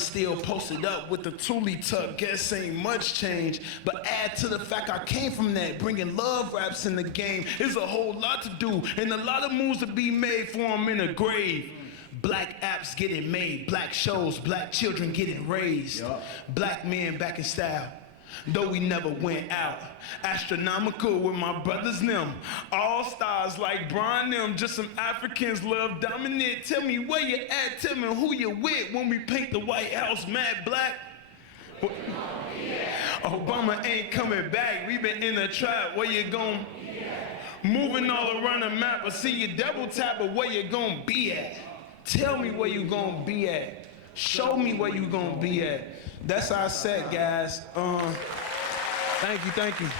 Still posted up with the Thule tuck, guess ain't much change. But add to the fact I came from that, bringing love raps in the game. There's a whole lot to do, and a lot of moves to be made for them in the grave. Black apps getting made, black shows, black children getting raised. Black men back in style, though we never went out. Astronomical with my brothers them. All stars like Brian them. Just some Africans love dominant. Tell me where you at, tell me who you with when we paint the White House mad black. Obama ain't coming back. We been in the trap. Where you gon'? Moving all around the map. I see you double tap, but where you gon' be at? Tell me where you gon' be at. Show me where you gon' be at. That's our set, guys. Thank you.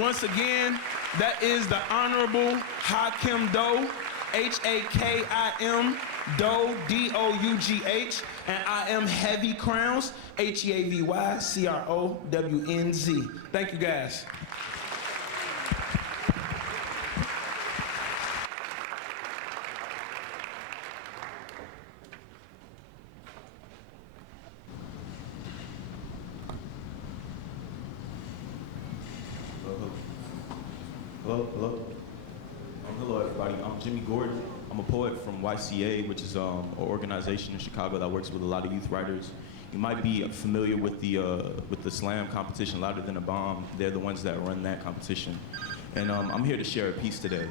Once again, that is the Honorable Hakim Doe, Hakim Doe, D-O-U-G-H, and I am Heavy Crowns, Heavycrownz. Thank you, guys. Hello, everybody. I'm Jimmy Gordon. I'm a poet from YCA, which is an organization in Chicago that works with a lot of youth writers. You might be familiar with the slam competition, Louder Than a Bomb. They're the ones that run that competition. And I'm here to share a piece today.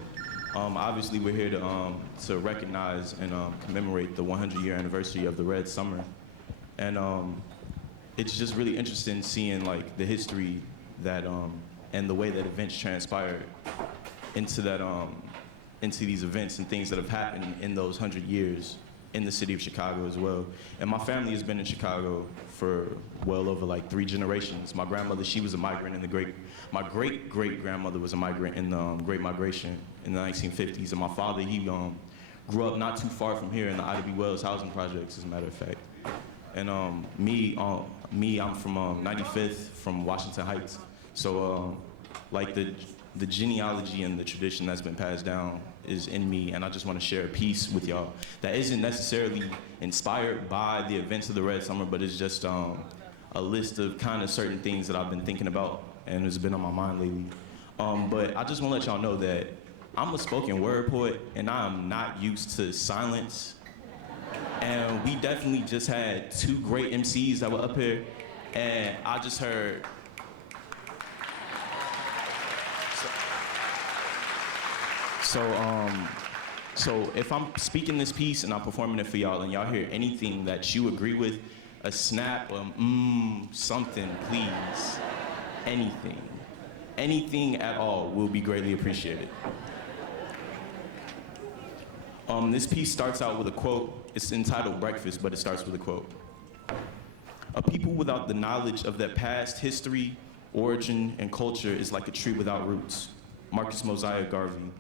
Obviously, we're here to recognize and commemorate the 100-year anniversary of the Red Summer. And it's just really interesting seeing like the history that and the way that events transpired into that into these events and things that have happened in those 100 years in the city of Chicago as well. And my family has been in Chicago for well over like 3 generations. My grandmother, she was a migrant in my great-great-grandmother was a migrant in the Great Migration in the 1950s. And my father, he grew up not too far from here in the Ida B. Wells housing projects, as a matter of fact. And me, I'm from 95th, from Washington Heights. So like the genealogy and the tradition that's been passed down is in me, and I just want to share a piece with y'all that isn't necessarily inspired by the events of the Red Summer, but it's just a list of kind of certain things that I've been thinking about and has been on my mind lately. But I just want to let y'all know that I'm a spoken word poet, and I am not used to silence. And we definitely just had 2 great MCs that were up here, and I just heard. So if I'm speaking this piece and I'm performing it for y'all and y'all hear anything that you agree with, a snap, something, please, anything at all will be greatly appreciated. This piece starts out with a quote. It's entitled Breakfast, but it starts with a quote. A people without the knowledge of their past history, origin, and culture is like a tree without roots. Marcus Mosiah Garvey.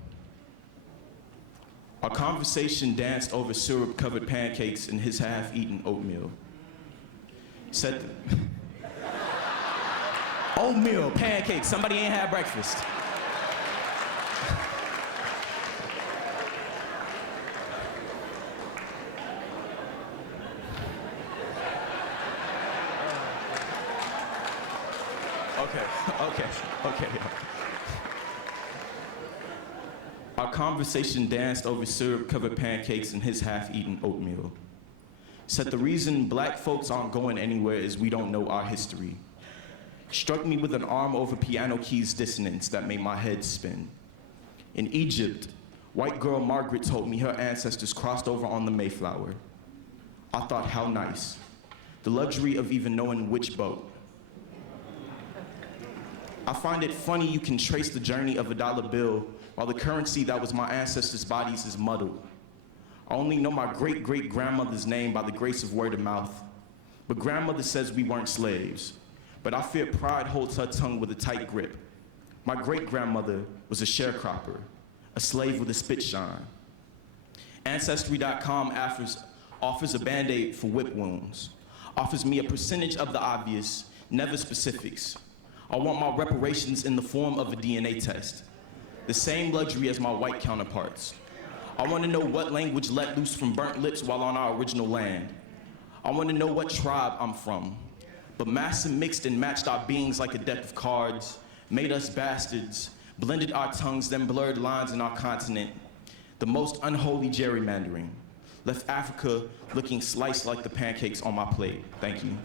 Our conversation danced over syrup-covered pancakes and his half-eaten oatmeal. Oatmeal, pancakes, somebody ain't had breakfast. Okay. Our conversation danced over syrup-covered pancakes and his half-eaten oatmeal. Said the reason black folks aren't going anywhere is we don't know our history. Struck me with an arm over piano keys dissonance that made my head spin. In Egypt, white girl Margaret told me her ancestors crossed over on the Mayflower. I thought, how nice. The luxury of even knowing which boat. I find it funny you can trace the journey of a dollar bill while the currency that was my ancestors' bodies is muddled. I only know my great-great-grandmother's name by the grace of word of mouth. But grandmother says we weren't slaves. But I fear pride holds her tongue with a tight grip. My great-grandmother was a sharecropper, a slave with a spit shine. Ancestry.com offers a Band-Aid for whip wounds, offers me a percentage of the obvious, never specifics. I want my reparations in the form of a DNA test, the same luxury as my white counterparts. I want to know what language let loose from burnt lips while on our original land. I want to know what tribe I'm from. But mass and mixed and matched our beings like a deck of cards, made us bastards, blended our tongues, then blurred lines in our continent. The most unholy gerrymandering left Africa looking sliced like the pancakes on my plate. Thank you.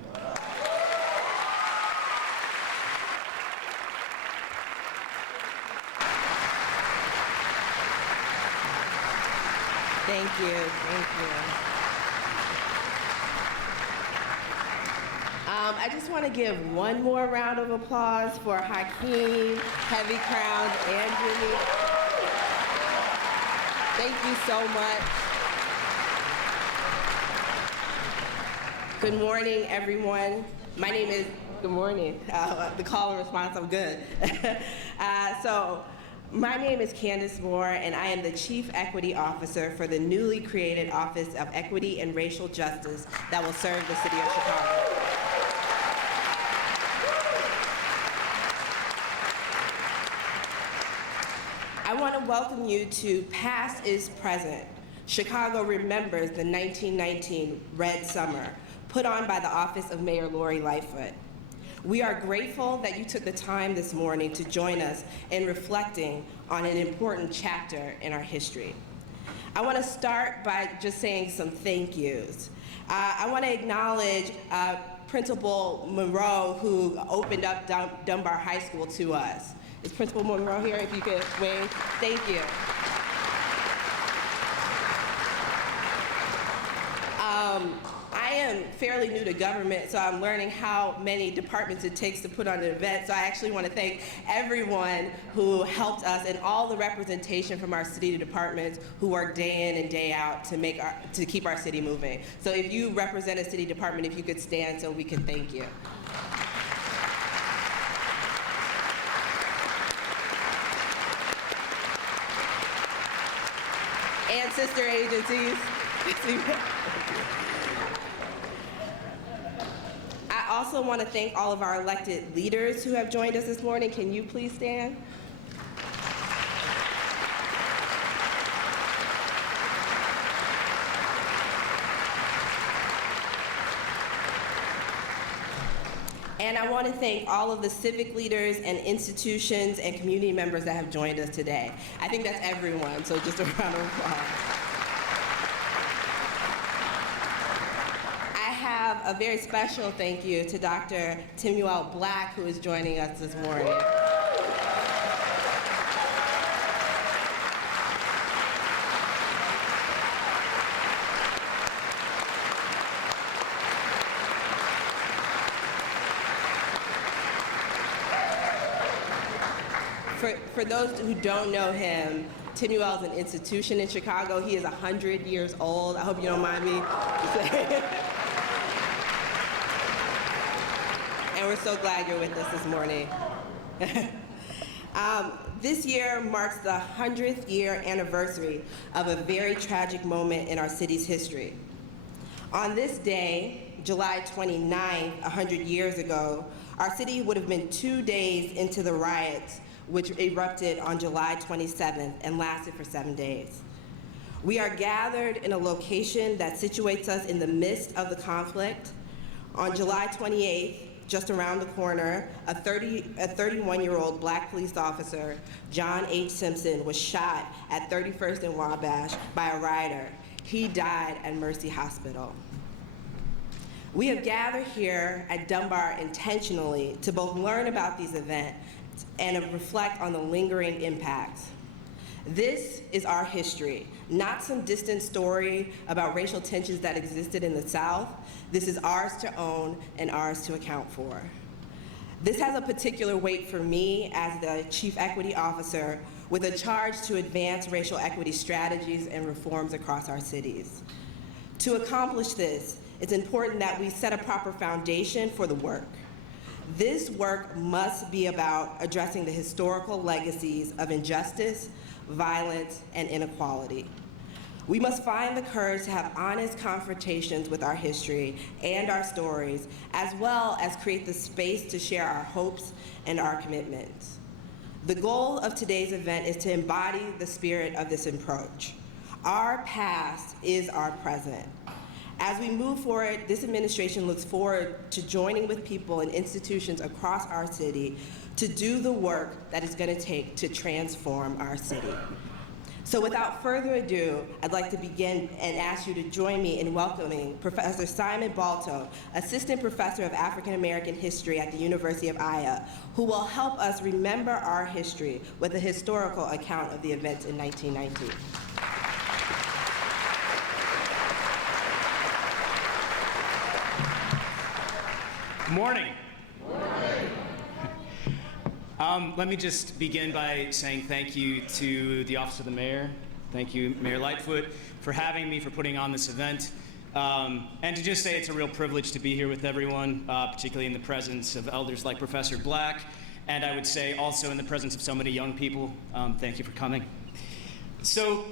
Thank you, thank you. I just want to give one more round of applause for Hakeem, Heavy Crowned, and Jimmy. Thank you so much. Good morning, everyone. My name is, good morning. The call and response, I'm good. My name is Candace Moore, and I am the Chief Equity Officer for the newly created Office of Equity and Racial Justice that will serve the city of Chicago. I want to welcome you to Past is Present. Chicago remembers the 1919 Red Summer, put on by the Office of Mayor Lori Lightfoot. We are grateful that you took the time this morning to join us in reflecting on an important chapter in our history. I want to start by just saying some thank yous. I want to acknowledge Principal Monroe, who opened up Dunbar High School to us. Is Principal Monroe here? If you could wave. Thank you. I am fairly new to government, so I'm learning how many departments it takes to put on an event. So I actually want to thank everyone who helped us and all the representation from our city departments who work day in and day out to keep our city moving. So if you represent a city department, if you could stand so we can thank you. And sister agencies. I also want to thank all of our elected leaders who have joined us this morning. Can you please stand? And I want to thank all of the civic leaders and institutions and community members that have joined us today. I think that's everyone, so just a round of applause. I have a very special thank you to Dr. Timuel Black, who is joining us this morning. For those who don't know him, Timuel is an institution in Chicago. He is 100 years old. I hope you don't mind me saying. And we're so glad you're with us this morning. This year marks the 100th year anniversary of a very tragic moment in our city's history. On this day, July 29th, 100 years ago, our city would have been 2 days into the riots which erupted on July 27th and lasted for 7 days. We are gathered in a location that situates us in the midst of the conflict. On July 28th, just around the corner, a 31-year-old black police officer, John H. Simpson, was shot at 31st and Wabash by a rider. He died at Mercy Hospital. We have gathered here at Dunbar intentionally to both learn about these events and reflect on the lingering impacts. This is our history, not some distant story about racial tensions that existed in the South. This is ours to own and ours to account for. This has a particular weight for me as the Chief Equity Officer with a charge to advance racial equity strategies and reforms across our cities. To accomplish this, it's important that we set a proper foundation for the work. This work must be about addressing the historical legacies of injustice, violence, and inequality. We must find the courage to have honest confrontations with our history and our stories, as well as create the space to share our hopes and our commitments. The goal of today's event is to embody the spirit of this approach. Our past is our present. As we move forward, this administration looks forward to joining with people and institutions across our city to do the work that it's going to take to transform our city. So without further ado, I'd like to begin and ask you to join me in welcoming Professor Simon Balto, Assistant Professor of African American History at the University of Iowa, who will help us remember our history with a historical account of the events in 1919. Good morning. Let me just begin by saying thank you to the Office of the Mayor. Thank you, Mayor Lightfoot, for having me, for putting on this event. And to just say it's a real privilege to be here with everyone, particularly in the presence of elders like Professor Black, and I would say also in the presence of so many young people. Thank you for coming. So,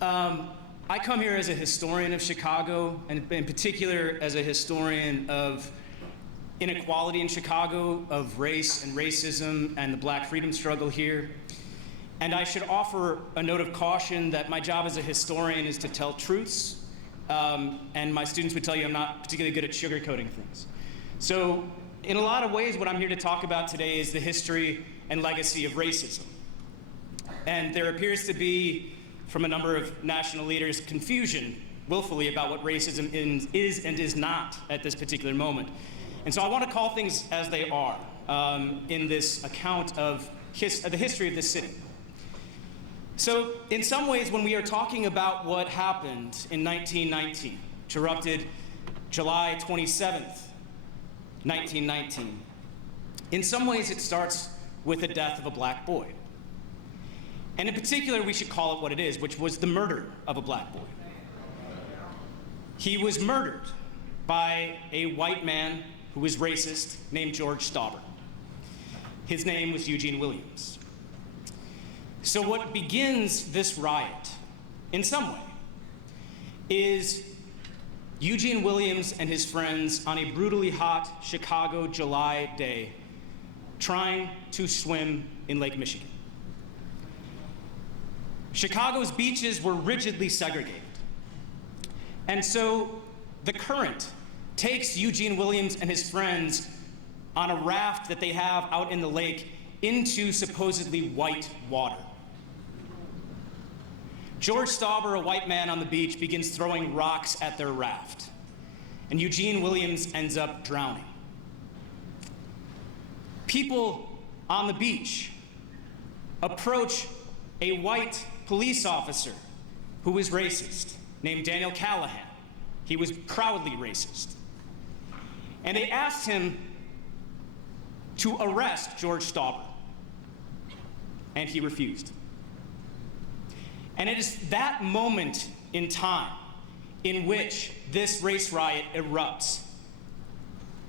I come here as a historian of Chicago, and in particular as a historian of inequality in Chicago, of race and racism and the Black freedom struggle here. And I should offer a note of caution that my job as a historian is to tell truths, and my students would tell you I'm not particularly good at sugarcoating things. So in a lot of ways, what I'm here to talk about today is the history and legacy of racism. And there appears to be, from a number of national leaders, confusion willfully about what racism is and is not at this particular moment. And so I want to call things as they are in this account of the history of this city. So in some ways, when we are talking about what happened in 1919, which erupted July 27th, 1919, in some ways it starts with the death of a Black boy. And in particular, we should call it what it is, which was the murder of a Black boy. He was murdered by a white man who was racist, named George Stauber. His name was Eugene Williams. So what begins this riot, in some way, is Eugene Williams and his friends on a brutally hot Chicago July day trying to swim in Lake Michigan. Chicago's beaches were rigidly segregated. And so the current takes Eugene Williams and his friends on a raft that they have out in the lake into supposedly white water. George Stauber, a white man on the beach, begins throwing rocks at their raft, and Eugene Williams ends up drowning. People on the beach approach a white police officer who was racist, named Daniel Callahan. He was proudly racist. And they asked him to arrest George Stauber, and he refused. And it is that moment in time in which this race riot erupts,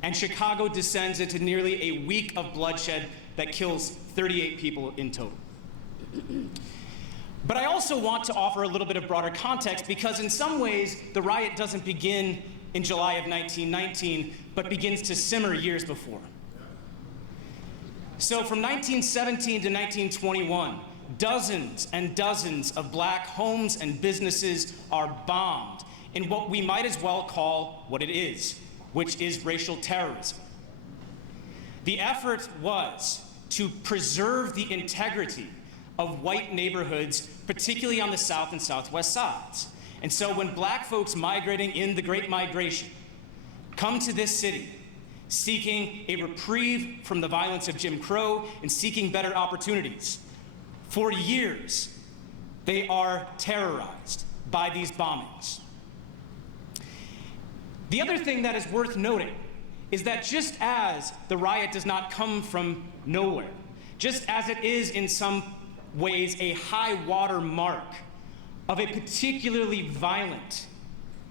and Chicago descends into nearly a week of bloodshed that kills 38 people in total. But I also want to offer a little bit of broader context, because in some ways, the riot doesn't begin in July of 1919, but begins to simmer years before. So from 1917 to 1921, dozens and dozens of Black homes and businesses are bombed in what we might as well call what it is, which is racial terrorism. The effort was to preserve the integrity of white neighborhoods, particularly on the south and southwest sides. And so when Black folks migrating in the Great Migration come to this city, seeking a reprieve from the violence of Jim Crow and seeking better opportunities, for years, they are terrorized by these bombings. The other thing that is worth noting is that just as the riot does not come from nowhere, just as it is in some ways a high water mark of a particularly violent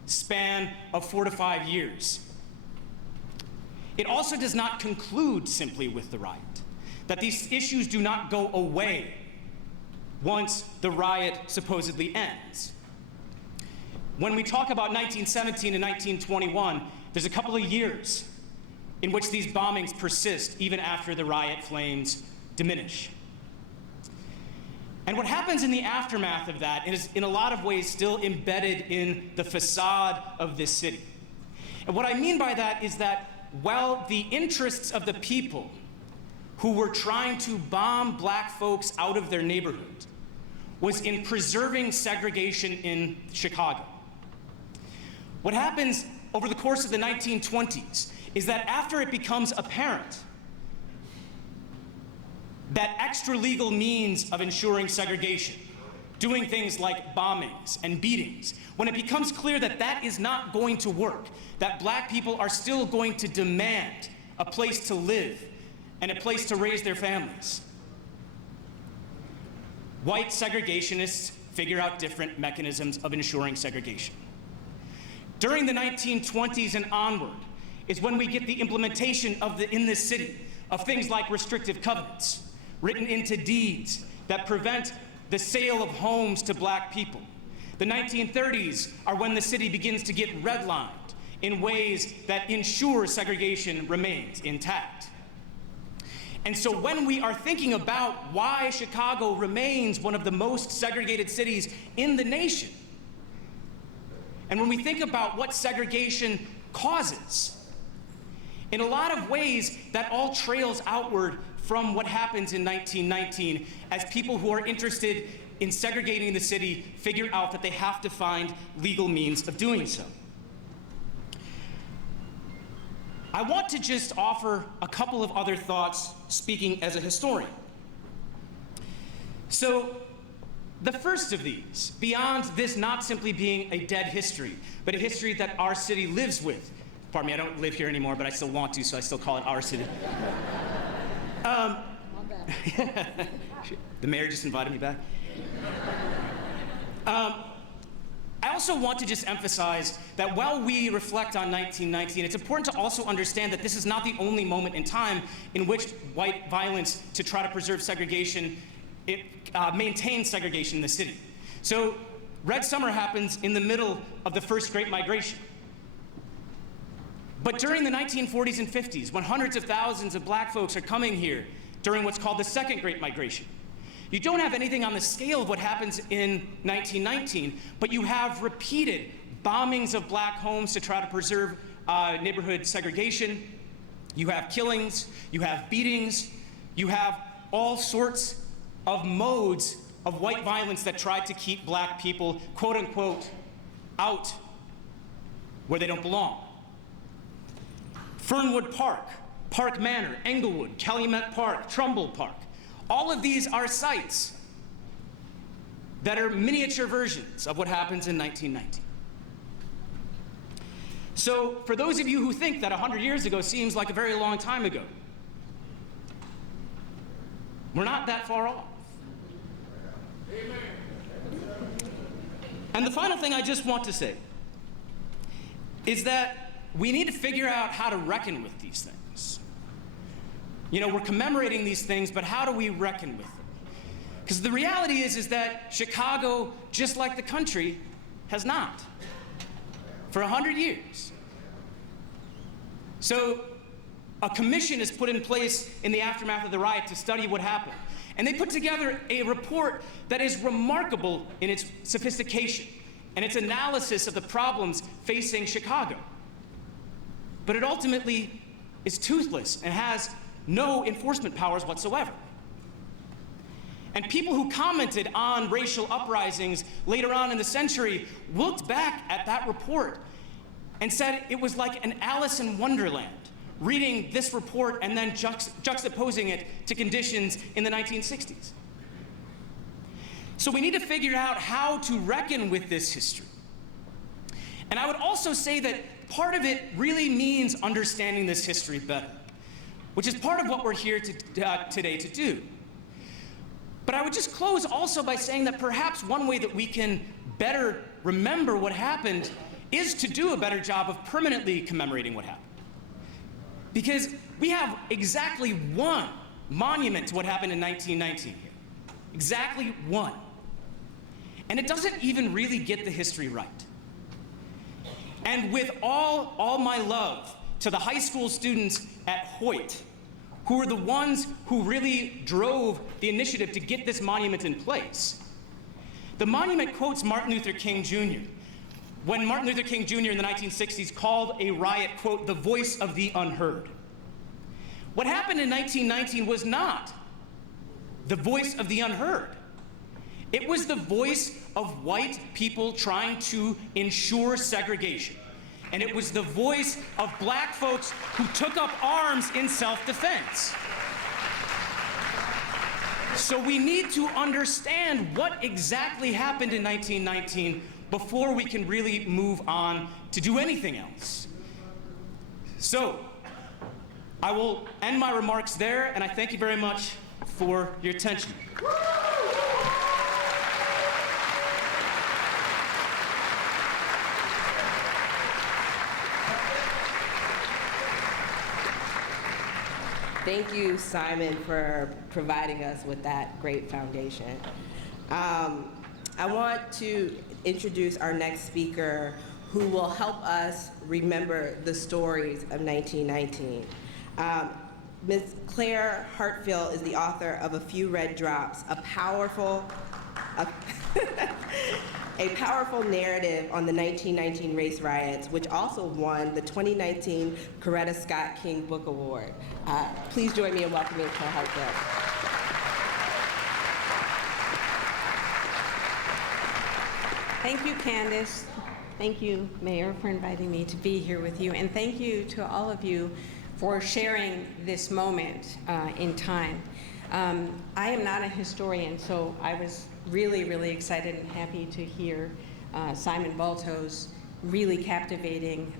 span of 4 to 5 years, it also does not conclude simply with the riot, that these issues do not go away once the riot supposedly ends. When we talk about 1917 and 1921, there's a couple of years in which these bombings persist even after the riot flames diminish. And what happens in the aftermath of that is, in a lot of ways, still embedded in the facade of this city. And what I mean by that is that while the interests of the people who were trying to bomb black folks out of their neighborhood was in preserving segregation in Chicago, what happens over the course of the 1920s is that after it becomes apparent that extra-legal means of ensuring segregation, doing things like bombings and beatings, when it becomes clear that that is not going to work, that black people are still going to demand a place to live and a place to raise their families, white segregationists figure out different mechanisms of ensuring segregation. During the 1920s and onward is when we get the implementation in this city of things like restrictive covenants written into deeds that prevent the sale of homes to black people. The 1930s are when the city begins to get redlined in ways that ensure segregation remains intact. And so when we are thinking about why Chicago remains one of the most segregated cities in the nation, and when we think about what segregation causes, in a lot of ways that all trails outward from what happens in 1919 as people who are interested in segregating the city figure out that they have to find legal means of doing so. I want to just offer a couple of other thoughts speaking as a historian. So, the first of these, beyond this not simply being a dead history, but a history that our city lives with. Pardon me, I don't live here anymore, but I still want to, so I still call it our city. The mayor just invited me back. I also want to just emphasize that while we reflect on 1919, it's important to also understand that this is not the only moment in time in which white violence to try to preserve segregation, maintains segregation in the city. So Red Summer happens in the middle of the first Great Migration. But during the 1940s and 50s, when hundreds of thousands of black folks are coming here during what's called the Second Great Migration, you don't have anything on the scale of what happens in 1919, but you have repeated bombings of black homes to try to preserve neighborhood segregation. You have killings, you have beatings, you have all sorts of modes of white violence that try to keep black people, quote unquote, out where they don't belong. Fernwood Park, Park Manor, Englewood, Calumet Park, Trumbull Park. All of these are sites that are miniature versions of what happens in 1919. So for those of you who think that 100 years ago seems like a very long time ago, we're not that far off. Amen. And the final thing I just want to say is that we need to figure out how to reckon with these things. You know, we're commemorating these things, but how do we reckon with them? Because the reality is that Chicago, just like the country, has not for 100 years. So a commission is put in place in the aftermath of the riot to study what happened. And they put together a report that is remarkable in its sophistication and its analysis of the problems facing Chicago. But it ultimately is toothless and has no enforcement powers whatsoever. And people who commented on racial uprisings later on in the century looked back at that report and said it was like an Alice in Wonderland, reading this report and then juxtaposing it to conditions in the 1960s. So we need to figure out how to reckon with this history. And I would also say that part of it really means understanding this history better, which is part of what we're here today to do. But I would just close also by saying that perhaps one way that we can better remember what happened is to do a better job of permanently commemorating what happened. Because we have exactly one monument to what happened in 1919 here. Exactly one. And it doesn't even really get the history right. And with all my love to the high school students at Hoyt who were the ones who really drove the initiative to get this monument in place. The monument quotes Martin Luther King Jr. when Martin Luther King Jr. in the 1960s called a riot, quote, the voice of the unheard. What happened in 1919 was not the voice of the unheard. It was the voice of white people trying to ensure segregation. And it was the voice of black folks who took up arms in self-defense. So we need to understand what exactly happened in 1919 before we can really move on to do anything else. So I will end my remarks there, and I thank you very much for your attention. Thank you, Simon, for providing us with that great foundation. I want to introduce our next speaker who will help us remember the stories of 1919. Ms. Claire Hartfield is the author of A Few Red Drops, a powerful narrative on the 1919 race riots, which also won the 2019 Coretta Scott King Book Award. Please join me in welcoming Claire Hartfield. Thank you, Candace. Thank you, Mayor, for inviting me to be here with you. And thank you to all of you for sharing this moment in time. I am not a historian, so I was really, really excited and happy to hear Simon Balto's really captivating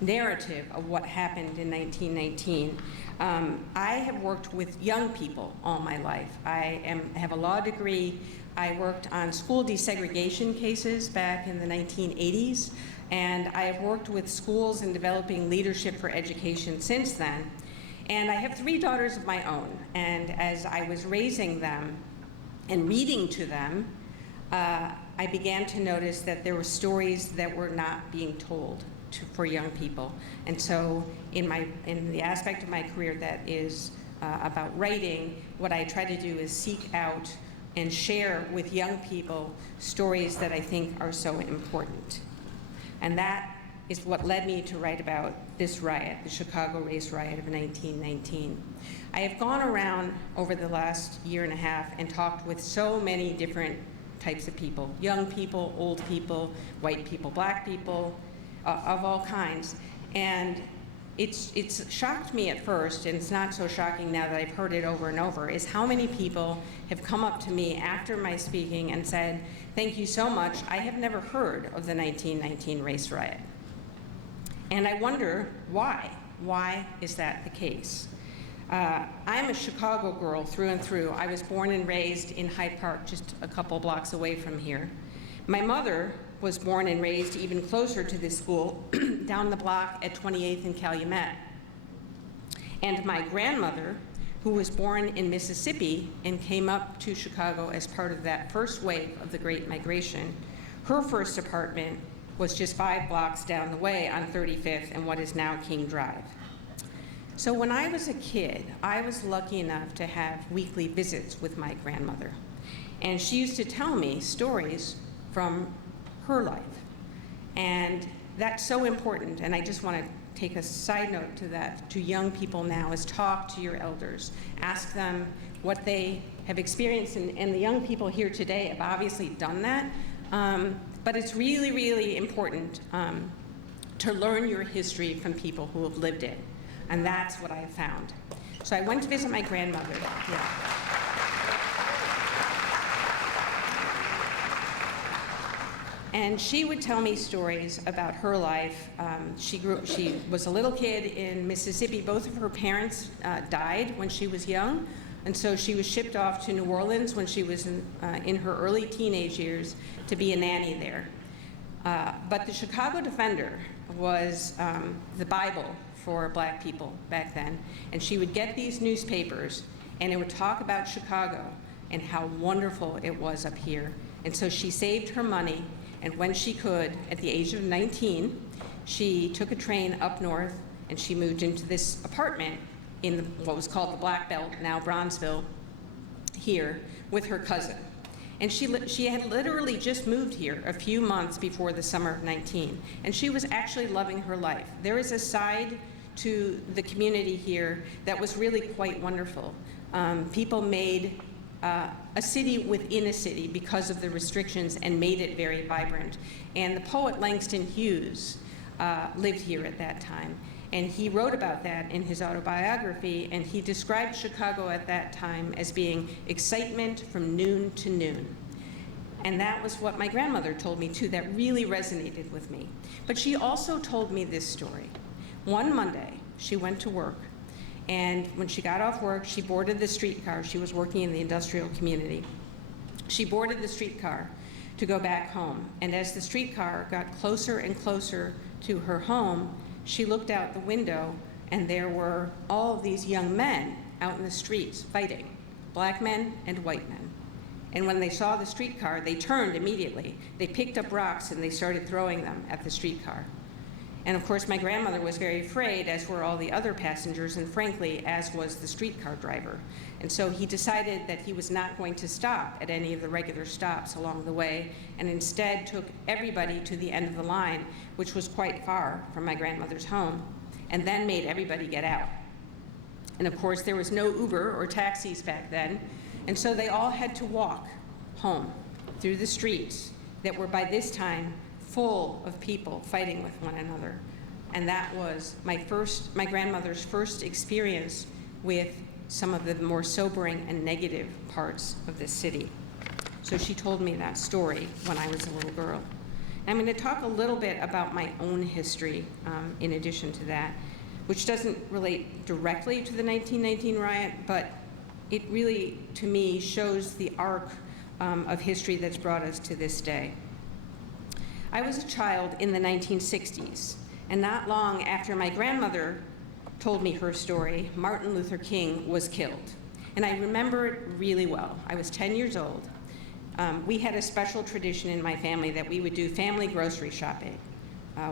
narrative of what happened in 1919. I have worked with young people all my life. I have a law degree. I worked on school desegregation cases back in the 1980s, and I have worked with schools in developing leadership for education since then. And I have 3 daughters of my own, and as I was raising them and reading to them, I began to notice that there were stories that were not being told for young people. And so in the aspect of my career that is about writing, what I try to do is seek out and share with young people stories that I think are so important. And that is what led me to write about this riot, the Chicago Race Riot of 1919. I have gone around over the last year and a half and talked with so many different types of people, young people, old people, white people, black people, of all kinds. And it's shocked me at first, and it's not so shocking now that I've heard it over and over, is how many people have come up to me after my speaking and said, thank you so much, I have never heard of the 1919 race riot. And I wonder why. Why is that the case? I'm a Chicago girl through and through. I was born and raised in Hyde Park, just a couple blocks away from here. My mother was born and raised even closer to this school, down the block at 28th and Calumet. And my grandmother, who was born in Mississippi and came up to Chicago as part of that first wave of the Great Migration, her first apartment was just 5 blocks down the way on 35th and what is now King Drive. So when I was a kid, I was lucky enough to have weekly visits with my grandmother. And she used to tell me stories from her life. And that's so important. And I just want to take a side note to that, to young people now, is talk to your elders. Ask them what they have experienced. And the young people here today have obviously done that. But it's really, really important to learn your history from people who have lived it. And that's what I have found. So I went to visit my grandmother. Yeah. And she would tell me stories about her life. She was a little kid in Mississippi. Both of her parents died when she was young. And so she was shipped off to New Orleans when she was in her early teenage years to be a nanny there. But the Chicago Defender was the Bible for black people back then. And she would get these newspapers, and it would talk about Chicago and how wonderful it was up here. And so she saved her money, and when she could, at the age of 19, she took a train up north, and she moved into this apartment in what was called the Black Belt, now Bronzeville, here with her cousin. And she had literally just moved here a few months before the summer of 19, and she was actually loving her life. There is a side to the community here that was really quite wonderful. People made a city within a city because of the restrictions and made it very vibrant. And the poet Langston Hughes lived here at that time. And he wrote about that in his autobiography, and he described Chicago at that time as being excitement from noon to noon. And that was what my grandmother told me too. That really resonated with me. But she also told me this story. One Monday, she went to work, and when she got off work, she boarded the streetcar. She was working in the industrial community. She boarded the streetcar to go back home. And as the streetcar got closer and closer to her home, she looked out the window, and there were all of these young men out in the streets fighting, black men and white men. And when they saw the streetcar, they turned immediately. They picked up rocks and they started throwing them at the streetcar. And of course, my grandmother was very afraid, as were all the other passengers, and frankly, as was the streetcar driver. And so he decided that he was not going to stop at any of the regular stops along the way, and instead took everybody to the end of the line, which was quite far from my grandmother's home, and then made everybody get out. And of course, there was no Uber or taxis back then, and so they all had to walk home through the streets that were by this time full of people fighting with one another. And that was my grandmother's first experience with some of the more sobering and negative parts of this city. So she told me that story when I was a little girl. And I'm going to talk a little bit about my own history in addition to that, which doesn't relate directly to the 1919 riot, but it really, to me, shows the arc of history that's brought us to this day. I was a child in the 1960s, and not long after my grandmother told me her story, Martin Luther King was killed. And I remember it really well. I was 10 years old. We had a special tradition in my family that we would do family grocery shopping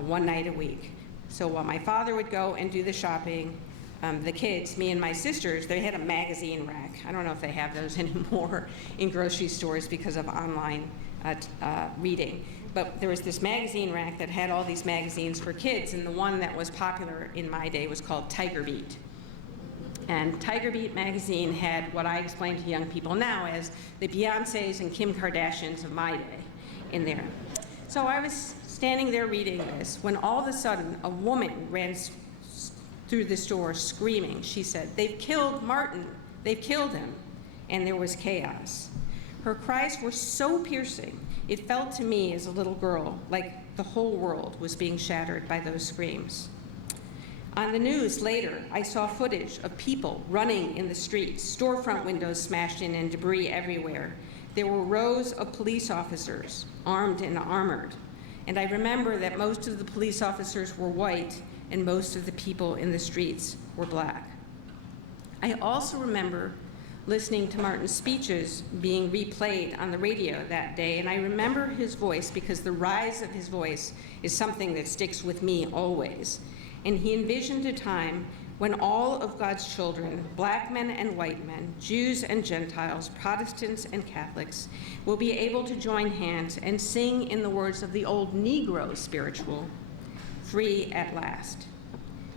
one night a week. So while my father would go and do the shopping, the kids, me and my sisters, they had a magazine rack. I don't know if they have those anymore in grocery stores because of online reading. But there was this magazine rack that had all these magazines for kids, and the one that was popular in my day was called Tiger Beat. And Tiger Beat magazine had what I explain to young people now as the Beyoncés and Kim Kardashians of my day in there. So I was standing there reading this when all of a sudden a woman ran through the store screaming. She said, "They've killed Martin, they've killed him." And there was chaos. Her cries were so piercing, it felt to me as a little girl like the whole world was being shattered by those screams. On the news later, I saw footage of people running in the streets, storefront windows smashed in and debris everywhere. There were rows of police officers, armed and armored. And I remember that most of the police officers were white and most of the people in the streets were black. I also remember listening to Martin's speeches being replayed on the radio that day, and I remember his voice because the rise of his voice is something that sticks with me always. And he envisioned a time when all of God's children, black men and white men, Jews and Gentiles, Protestants and Catholics, will be able to join hands and sing in the words of the old Negro spiritual, "Free at last."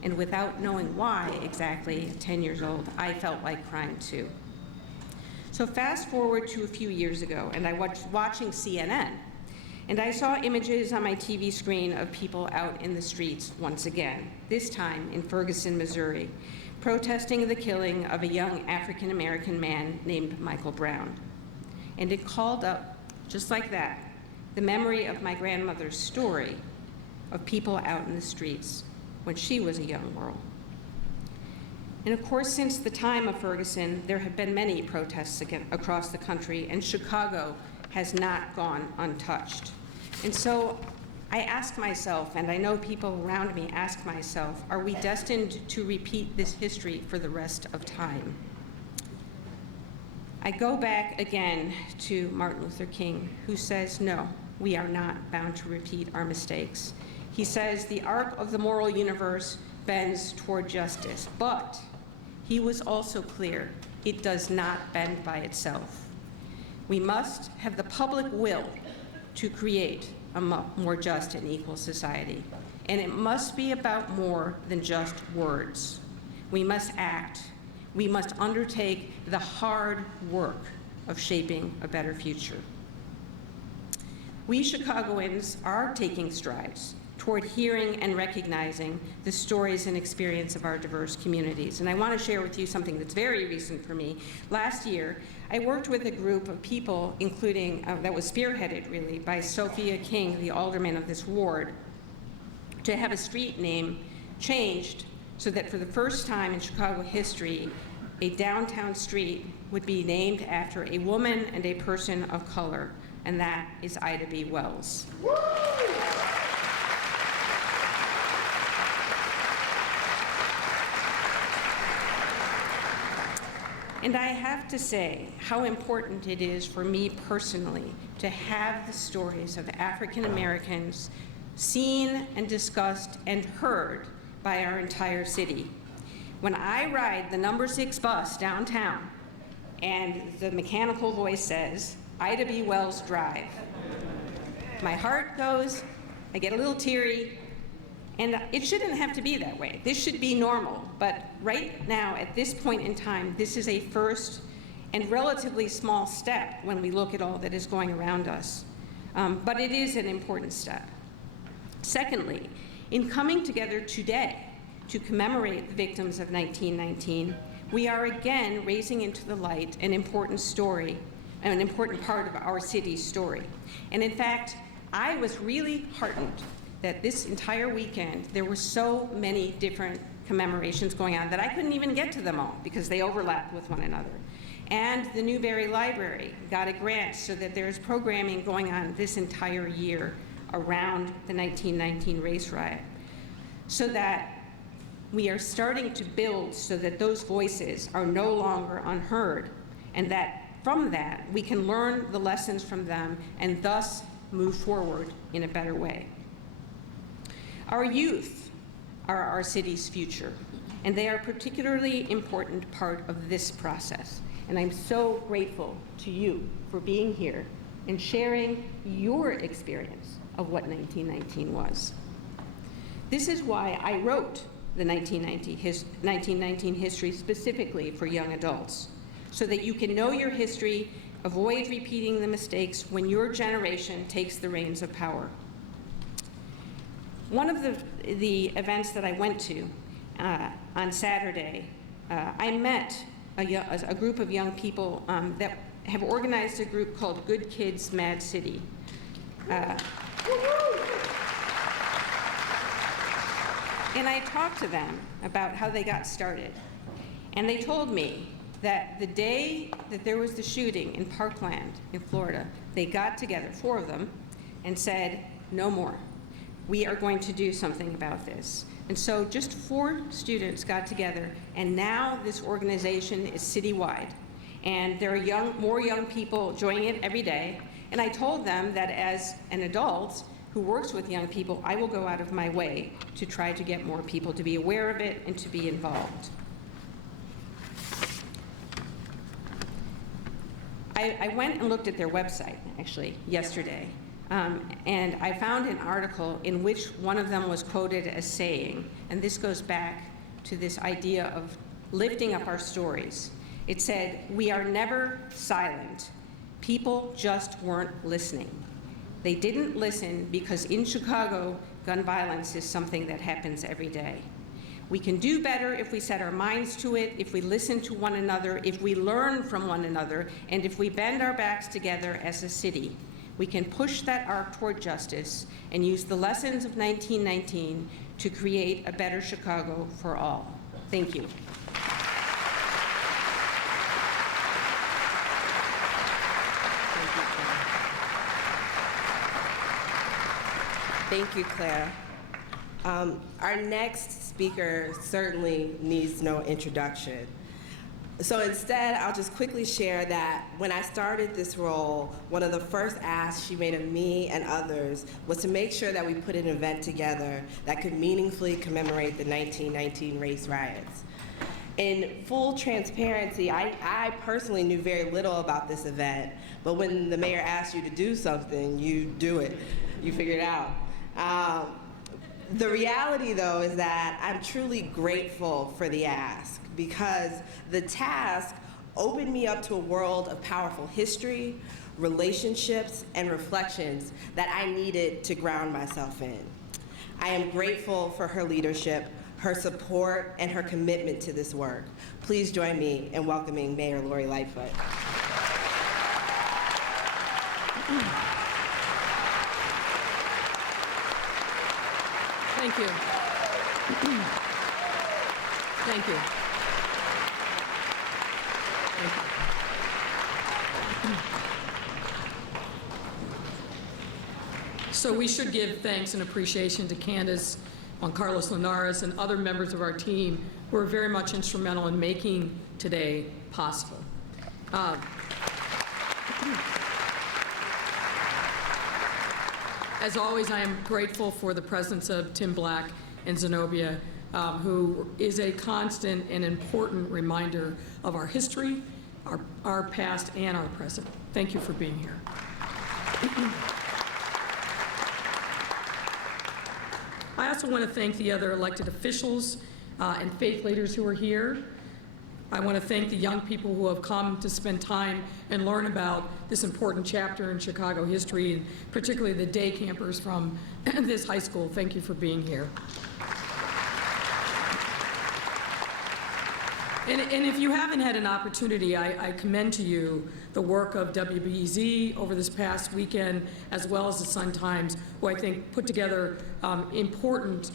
And without knowing why exactly, at 10 years old, I felt like crying too. So fast forward to a few years ago, and I was watching CNN, and I saw images on my TV screen of people out in the streets once again, this time in Ferguson, Missouri, protesting the killing of a young African-American man named Michael Brown. And it called up, just like that, the memory of my grandmother's story of people out in the streets when she was a young girl. And of course, since the time of Ferguson, there have been many protests across the country, and Chicago has not gone untouched. And so I ask myself, and I know people around me ask myself, are we destined to repeat this history for the rest of time? I go back again to Martin Luther King, who says, no, we are not bound to repeat our mistakes. He says the arc of the moral universe bends toward justice, but he was also clear it does not bend by itself. We must have the public will to create a more just and equal society. And it must be about more than just words. We must act. We must undertake the hard work of shaping a better future. We Chicagoans are taking strides toward hearing and recognizing the stories and experience of our diverse communities. And I want to share with you something that's very recent for me. Last year, I worked with a group of people, including, that was spearheaded really by Sophia King, the alderman of this ward, to have a street name changed so that for the first time in Chicago history, a downtown street would be named after a woman and a person of color, and that is Ida B. Wells. And I have to say how important it is for me personally to have the stories of African Americans seen and discussed and heard by our entire city. When I ride the number 6 bus downtown and the mechanical voice says, Ida B. Wells Drive, my heart goes, I get a little teary, and it shouldn't have to be that way. This should be normal, but right now, at this point in time, this is a first and relatively small step when we look at all that is going around us. But it is an important step. Secondly, in coming together today to commemorate the victims of 1919, we are again raising into the light an important story, an important part of our city's story. And in fact, I was really heartened that this entire weekend, there were so many different commemorations going on that I couldn't even get to them all because they overlapped with one another. And the Newberry Library got a grant so that there's programming going on this entire year around the 1919 race riot, so that we are starting to build so that those voices are no longer unheard, and that from that we can learn the lessons from them and thus move forward in a better way. Our youth are our city's future, and they are a particularly important part of this process. And I'm so grateful to you for being here and sharing your experience of what 1919 was. This is why I wrote the 1919 history specifically for young adults, so that you can know your history, avoid repeating the mistakes when your generation takes the reins of power. One of the events that I went to on Saturday, I met a group of young people that have organized a group called Good Kids, Mad City. And I talked to them about how they got started. And they told me that the day that there was the shooting in Parkland in Florida, they got together, 4 of them, and said, no more. We are going to do something about this. And so just 4 students got together, and now this organization is citywide. And there are more young people joining it every day. And I told them that as an adult who works with young people, I will go out of my way to try to get more people to be aware of it and to be involved. I went and looked at their website, actually, yesterday. And I found an article in which one of them was quoted as saying, and this goes back to this idea of lifting up our stories. It said, we are never silent. People just weren't listening. They didn't listen because in Chicago, gun violence is something that happens every day. We can do better if we set our minds to it, if we listen to one another, if we learn from one another, and if we bend our backs together as a city. We can push that arc toward justice and use the lessons of 1919 to create a better Chicago for all. Thank you. Thank you, Claire. Our next speaker certainly needs no introduction. So instead, I'll just quickly share that when I started this role, one of the first asks she made of me and others was to make sure that we put an event together that could meaningfully commemorate the 1919 race riots. In full transparency, I personally knew very little about this event, but when the mayor asks you to do something, you do it. You figure it out. The reality, though, is that I'm truly grateful for the ask, because the task opened me up to a world of powerful history, relationships, and reflections that I needed to ground myself in. I am grateful for her leadership, her support, and her commitment to this work. Please join me in welcoming Mayor Lori Lightfoot. Thank you. Thank you. Thank you. So we should give thanks and appreciation to Candace, Juan Carlos Linares, and other members of our team who are very much instrumental in making today possible. As always, I am grateful for the presence of Tim Black and Zenobia, who is a constant and important reminder of our history, our past, and our present. Thank you for being here. I also want to thank the other elected officials and faith leaders who are here. I want to thank the young people who have come to spend time and learn about this important chapter in Chicago history, and particularly the day campers from this high school. Thank you for being here. And if you haven't had an opportunity, I commend to you the work of WBEZ over this past weekend, as well as the Sun-Times, who I think put together important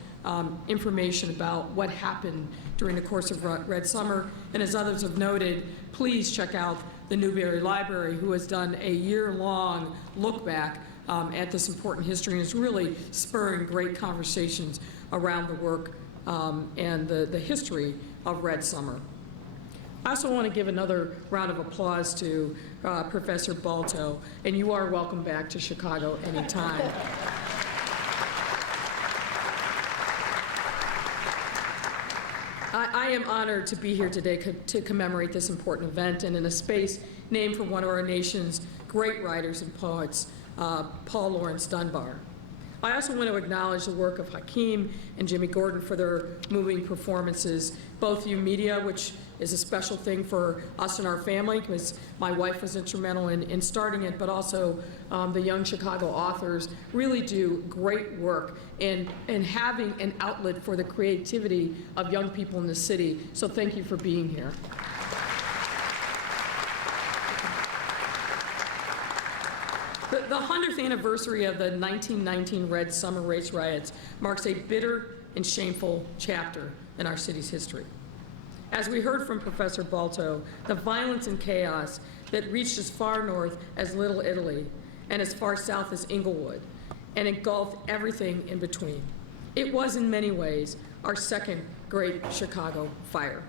information about what happened during the course of Red Summer. And as others have noted, please check out the Newberry Library, who has done a year-long look back at this important history and is really spurring great conversations around the work and the history of Red Summer. I also want to give another round of applause to Professor Balto, and you are welcome back to Chicago anytime. I am honored to be here today to commemorate this important event, and in a space named for one of our nation's great writers and poets, Paul Laurence Dunbar. I also want to acknowledge the work of Hakeem and Jimmy Gordon for their moving performances, both you media, which is a special thing for us and our family, because my wife was instrumental in starting it, but also the young Chicago authors really do great work in having an outlet for the creativity of young people in the city. So thank you for being here. The 100th anniversary of the 1919 Red Summer Race Riots marks a bitter and shameful chapter in our city's history. As we heard from Professor Balto, the violence and chaos that reached as far north as Little Italy and as far south as Inglewood and engulfed everything in between. It was in many ways our second great Chicago fire.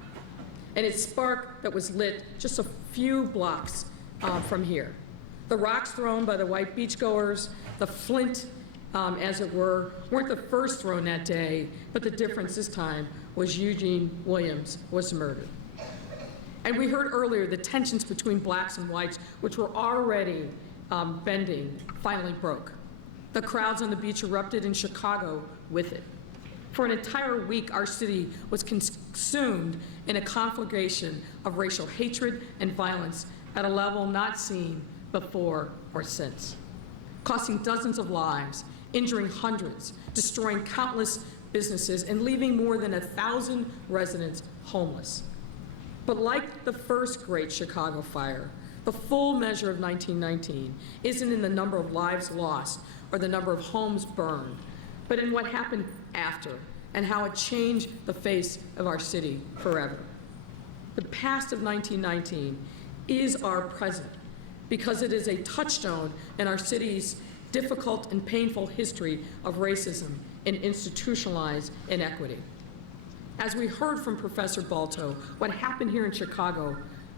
And its spark that was lit just a few blocks from here. The rocks thrown by the white beachgoers, the flint, as it were, weren't the first thrown that day, but the difference this time was Eugene Williams was murdered. And we heard earlier the tensions between blacks and whites, which were already bending, finally broke. The crowds on the beach erupted in Chicago with it. For an entire week, our city was consumed in a conflagration of racial hatred and violence at a level not seen before or since, costing dozens of lives, injuring hundreds, destroying countless businesses, and leaving more than 1,000 residents homeless. But like the first great Chicago fire, the full measure of 1919 isn't in the number of lives lost or the number of homes burned, but in what happened after and how it changed the face of our city forever. The past of 1919 is our present, because it is a touchstone in our city's difficult and painful history of racism and institutionalized inequity. As we heard from Professor Balto, what happened here in Chicago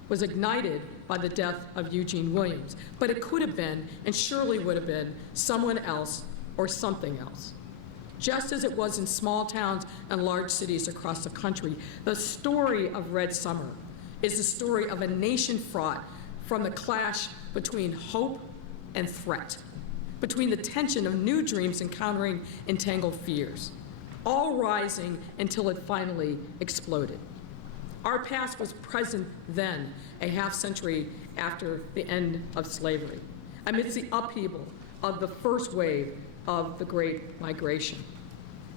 was ignited by the death of Eugene Williams, but it could have been, and surely would have been, someone else or something else. Just as it was in small towns and large cities across the country, the story of Red Summer is the story of a nation fraught from the clash between hope and threat, between the tension of new dreams encountering entangled fears, all rising until it finally exploded. Our past was present then, a half-century after the end of slavery, amidst the upheaval of the first wave of the Great Migration.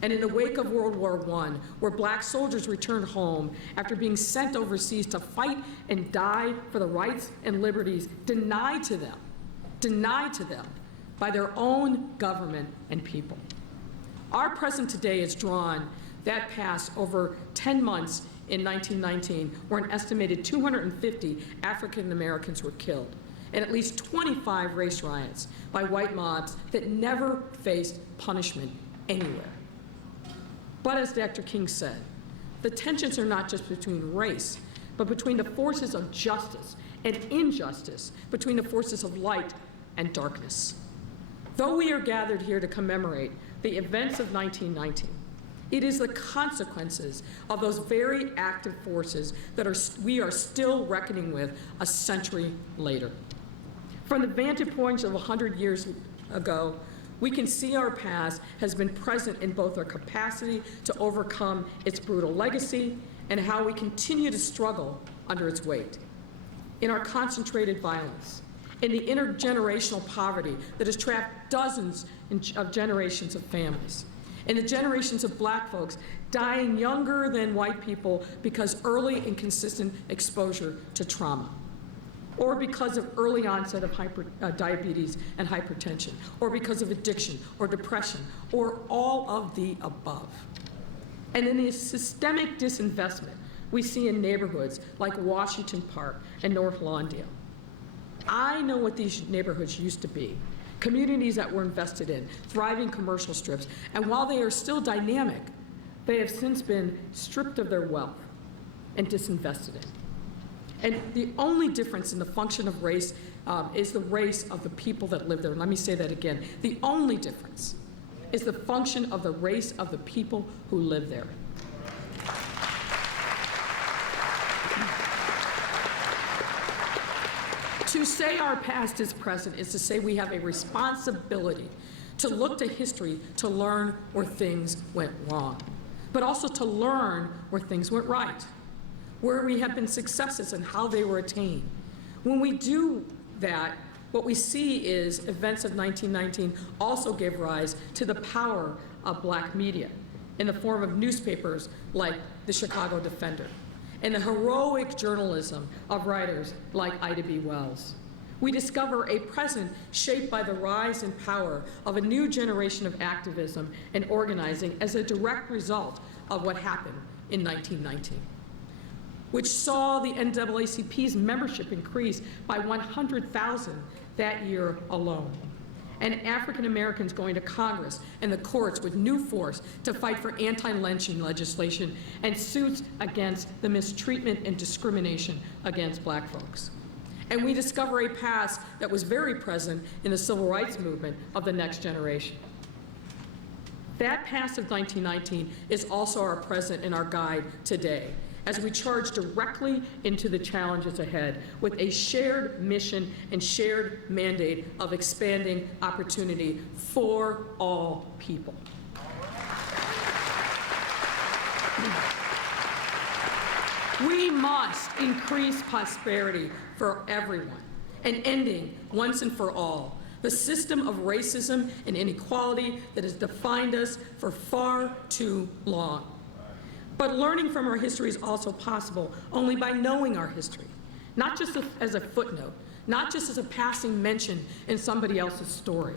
And in the wake of World War I, where black soldiers returned home after being sent overseas to fight and die for the rights and liberties denied to them by their own government and people. Our present today is drawn that past over 10 months in 1919, where an estimated 250 African Americans were killed, and at least 25 race riots by white mobs that never faced punishment anywhere. But as Dr. King said, the tensions are not just between race, but between the forces of justice and injustice, between the forces of light and darkness. Though we are gathered here to commemorate the events of 1919, it is the consequences of those very active forces that we are still reckoning with a century later. From the vantage point of 100 years ago, we can see our past has been present in both our capacity to overcome its brutal legacy and how we continue to struggle under its weight. In our concentrated violence, in the intergenerational poverty that has trapped dozens of generations of families, in the generations of black folks dying younger than white people because early and consistent exposure to trauma, or because of early onset of diabetes and hypertension, or because of addiction or depression, or all of the above. And in the systemic disinvestment we see in neighborhoods like Washington Park and North Lawndale. I know what these neighborhoods used to be. Communities that were invested in, thriving commercial strips, and while they are still dynamic, they have since been stripped of their wealth and disinvested in. And the only difference in the function of race is the race of the people that live there. Let me say that again. The only difference is the function of the race of the people who live there. To say our past is present is to say we have a responsibility to look to history to learn where things went wrong, but also to learn where things went right, where we have been successes and how they were attained. When we do that, what we see is events of 1919 also gave rise to the power of black media in the form of newspapers like the Chicago Defender, and the heroic journalism of writers like Ida B. Wells. We discover a present shaped by the rise and power of a new generation of activism and organizing as a direct result of what happened in 1919, which saw the NAACP's membership increase by 100,000 that year alone, and African Americans going to Congress and the courts with new force to fight for anti-lynching legislation and suits against the mistreatment and discrimination against black folks. And we discover a past that was very present in the civil rights movement of the next generation. That past of 1919 is also our present and our guide today, as we charge directly into the challenges ahead with a shared mission and shared mandate of expanding opportunity for all people. We must increase prosperity for everyone and ending once and for all the system of racism and inequality that has defined us for far too long. But learning from our history is also possible only by knowing our history, not just as a footnote, not just as a passing mention in somebody else's story,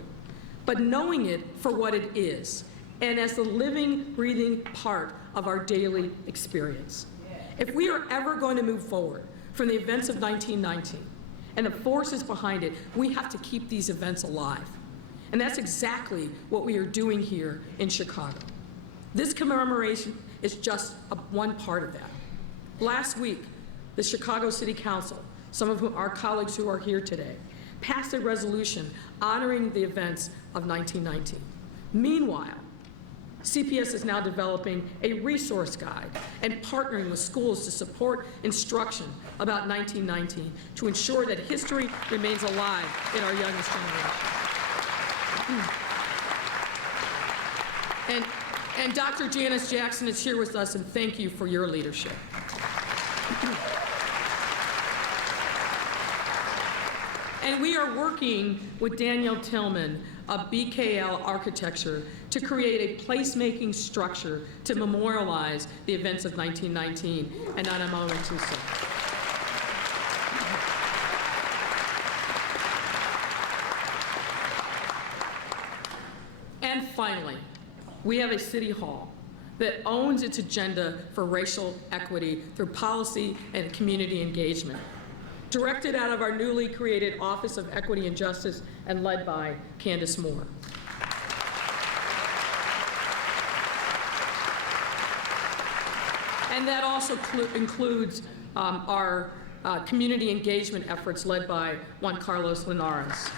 but knowing it for what it is and as the living, breathing part of our daily experience. If we are ever going to move forward from the events of 1919 and the forces behind it, we have to keep these events alive. And that's exactly what we are doing here in Chicago. This commemoration is just one part of that. Last week, the Chicago City Council, some of our colleagues who are here today, passed a resolution honoring the events of 1919. Meanwhile, CPS is now developing a resource guide and partnering with schools to support instruction about 1919 to ensure that history remains alive in our youngest generation. And Dr. Janice Jackson is here with us, and thank you for your leadership. And we are working with Danielle Tillman of BKL Architecture to create a placemaking structure to memorialize the events of 1919 and Anamamachusa. And finally, we have a city hall that owns its agenda for racial equity through policy and community engagement. Directed out of our newly created Office of Equity and Justice and led by Candace Moore. And that also includes our community engagement efforts led by Juan Carlos Linares.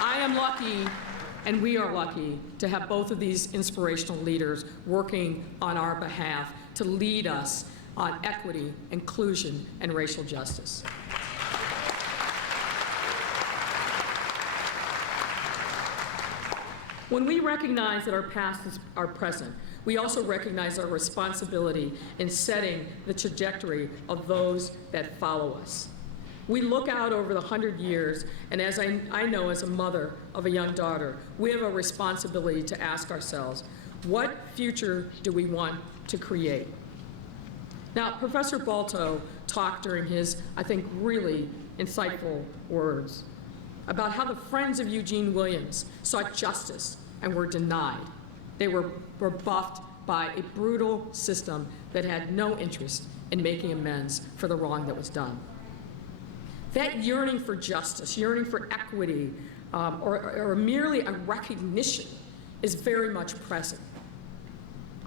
I am lucky, and we are lucky, to have both of these inspirational leaders working on our behalf to lead us on equity, inclusion, and racial justice. When we recognize that our past is our present, we also recognize our responsibility in setting the trajectory of those that follow us. We look out over the 100 years, and as I know as a mother of a young daughter, we have a responsibility to ask ourselves, what future do we want to create? Now, Professor Balto talked during his, I think, really insightful words about how the friends of Eugene Williams sought justice and were denied. They were rebuffed by a brutal system that had no interest in making amends for the wrong that was done. That yearning for justice, yearning for equity, or merely a recognition is very much present.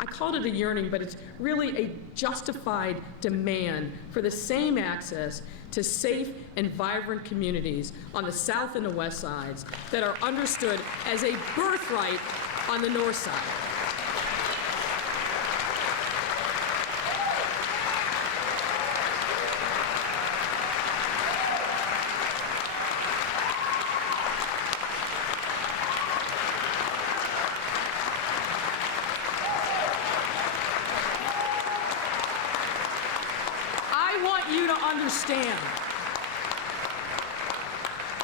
I called it a yearning, but it's really a justified demand for the same access to safe and vibrant communities on the south and the west sides that are understood as a birthright on the north side.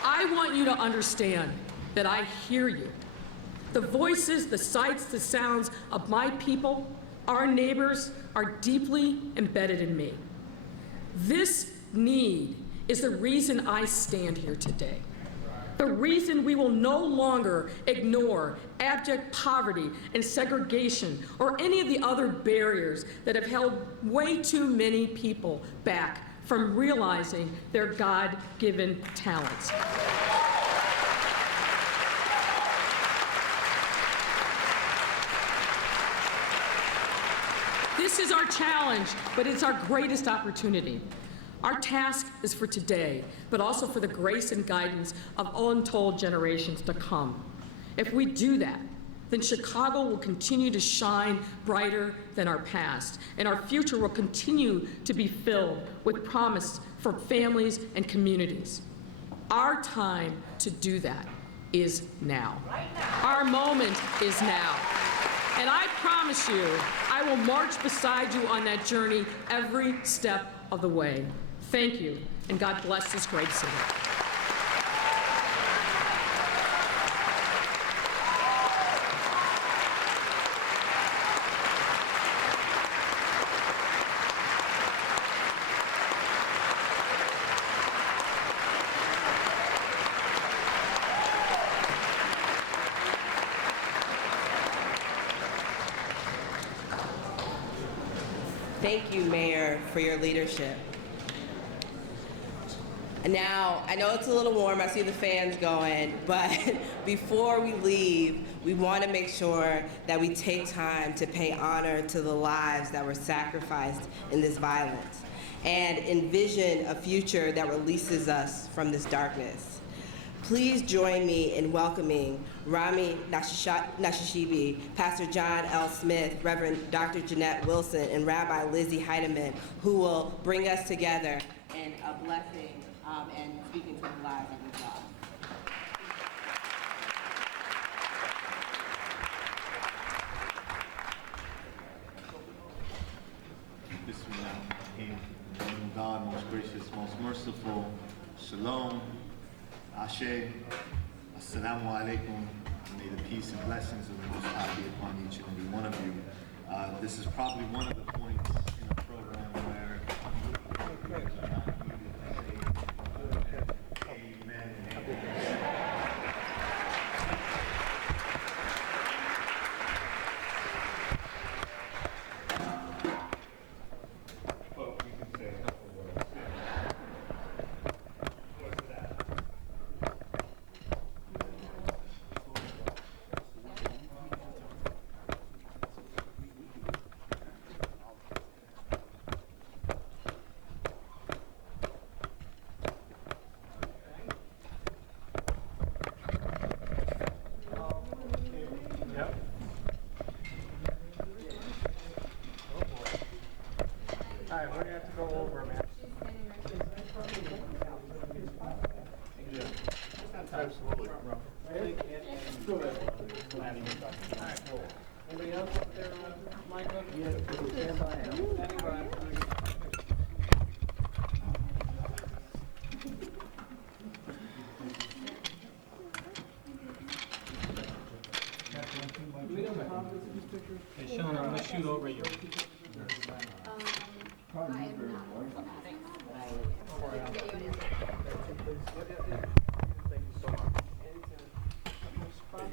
I want you to understand that I hear you. The voices, the sights, the sounds of my people, our neighbors, are deeply embedded in me. This need is the reason I stand here today. The reason we will no longer ignore abject poverty and segregation or any of the other barriers that have held way too many people back from realizing their God-given talents. This is our challenge, but it's our greatest opportunity. Our task is for today, but also for the grace and guidance of untold generations to come. If we do that, then Chicago will continue to shine brighter than our past, and our future will continue to be filled with promise for families and communities. Our time to do that is now. Our moment is now. And I promise you, I will march beside you on that journey every step of the way. Thank you, and God bless this great city. Thank you, Mayor, for your leadership. And now, I know it's a little warm, I see the fans going, but before we leave, we want to make sure that we take time to pay honor to the lives that were sacrificed in this violence and envision a future that releases us from this darkness. Please join me in welcoming Rami Nashishibi, Pastor John L. Smith, Reverend Dr. Jeanette Wilson, and Rabbi Lizzie Heidemann, who will bring us together in a blessing and speaking to the lives of these lives. Bismillah. In the name of God, most gracious, most merciful. Shalom. Ashe. Assalamu alaikum. May the peace and blessings of the Most High be upon each and every one of you. This is probably one of the points in the program where amen and amen. Well, we can say a couple words. What's that? Yep. All right, we're gonna have to go over, man. Absolutely. Anybody else up there, Michael? Stand by. Standing by. Hey, Sean, I'm gonna shoot over you.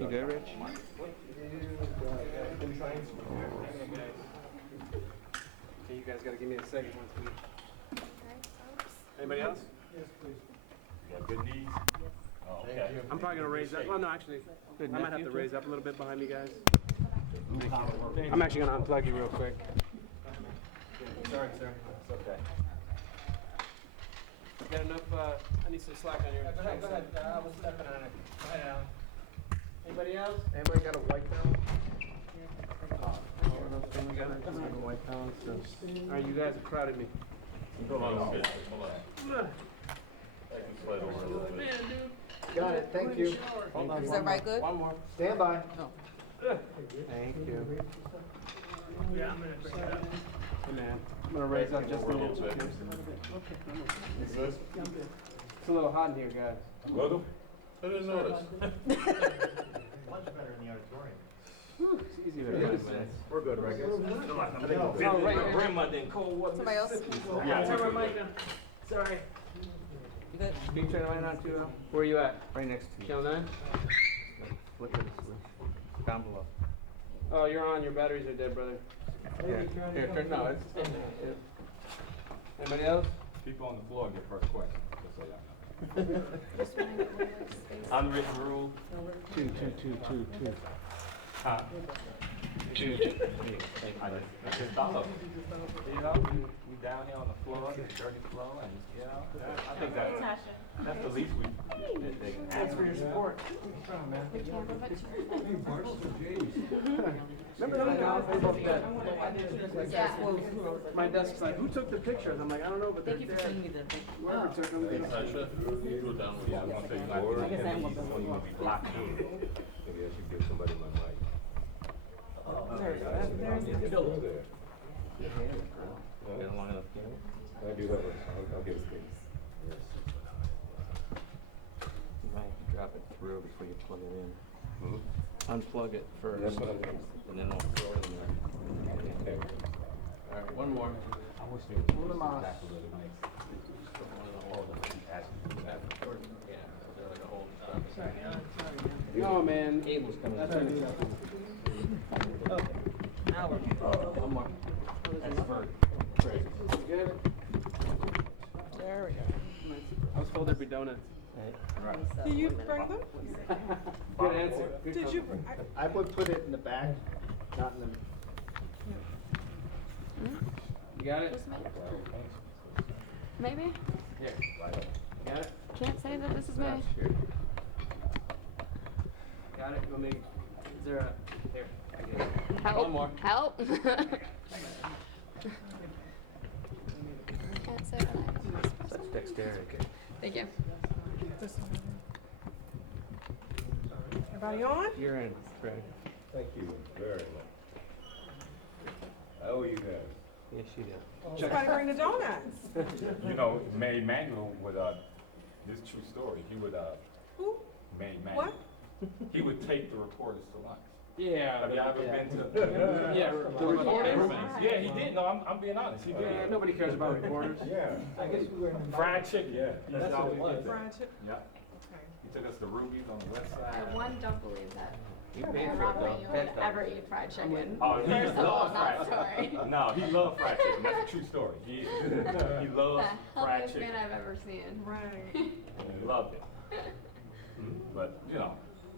You good, Rich? Okay, you guys gotta give me a second once we. Anybody else? Yes, please. You got good knees? Oh, okay. I'm probably gonna raise up. Well, no, actually, I might have to raise up a little bit behind me, guys. I'm actually gonna unplug you real quick. Sorry, sir. It's okay. Got enough, I need some slack on your. Go ahead, I was stepping on it. Go ahead, Alan. Anybody else? Anybody got a white towel? Alright, you guys have crowded me. Hold on. Hold on. I can slide over a little bit. Got it, thank you. Hold on. Is everybody good? One more. Stand by. Thank you. Yeah, I'm gonna bring it up. Hey man, I'm gonna raise up just a little bit. Is this? It's a little hot in here, guys. Welcome. I didn't notice. Much better in the auditorium. It's easy to We're good, right, guys? Oh, right. Grandma didn't cold water. Somebody else? Yeah. Turn my mic down. Sorry. You good? Can you turn the light on too? Where are you at? Right next to you. Channel 9? Flick it this way. Down below. Oh, you're on. Your batteries are dead, brother. Here, turn, no, it's still there. Yep. Anybody else? People on the floor get first question, just so y'all know. Unwritten rule. Two. Huh? Two. I just follow. You know, we down here on the floor, the dirty floor, and, you know, I think that's the least they can ask. For your support. Remember that? My desk's like, who took the pictures? I'm like, I don't know, but they're dead. Whoever took them. Hey, Sasha, you go down with you. I'm gonna say you might be when you be blocked in. Maybe I should give somebody my mic. Been long enough. I do have I'll give it to you. Yes. You might drop it through before you plug it in. Hmm? Unplug it first, That's what I'm doing. and then I'll throw it in there. Okay. All right, one more. I wish they would do that a little nice. Yeah, they're like a old stuff. No, man. Cable's coming. That's right. One more. That's for Craig. You good? There we go. I was told there'd be donuts. Did you bring them? Good answer. Good Did you? I would put it in the back, not in the. You got it? Maybe? Here. Got it? Can't say that this is me. Got Got it? Is there a, here, I get it. Help. One more. Help. Such dexterity. Thank you. Everybody on? You're in, Craig. Thank you very much. How are you guys? Yes, you do. Somebody bring the donuts. You know, May Manuel would, this is a true story, he would, Who? May Manuel. What? He would take the reporters to lunch. Yeah. Have you ever been to? Yeah, the reporters. Yeah, he did. No, I'm being honest. He did. Nobody cares about reporters. Yeah. I guess we were. Fried chicken. Yeah. That's all it was. Fried chicken? Yeah. He took us to Ruby's on the west side. I don't believe that. You paid Mayor for it, Romney though. would ever eat fried chicken. Oh, he First of all, loves not fried story. chicken. No, he loved fried chicken. That's a true story. He loves The fried healthiest chicken. man I've ever seen. Right. He loved it. But, you know,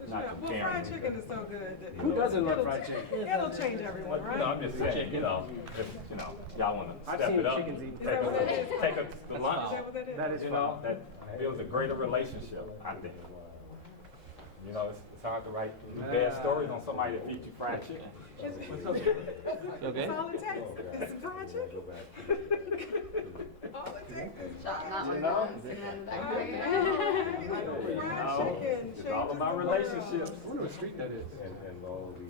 not Well, comparing. fried chicken is so good that Who doesn't love fried chicken? it'll change everyone, But, you know, right? I'm just saying, you know, if, you know, y'all want to I've step seen it up, chickens eaten. Is that what it is? take us to lunch. Is that what that is? That is You fun. know, that builds a greater relationship, I think. You know, it's hard to write bad stories on somebody that feeds you fried chicken. It's Okay. That's all it takes. It's fried chicken. All it takes is Shot not You like know? this and back I there. know. You Fried know, chicken it's all changes about the world. relationships. I wonder what street that is. And all of the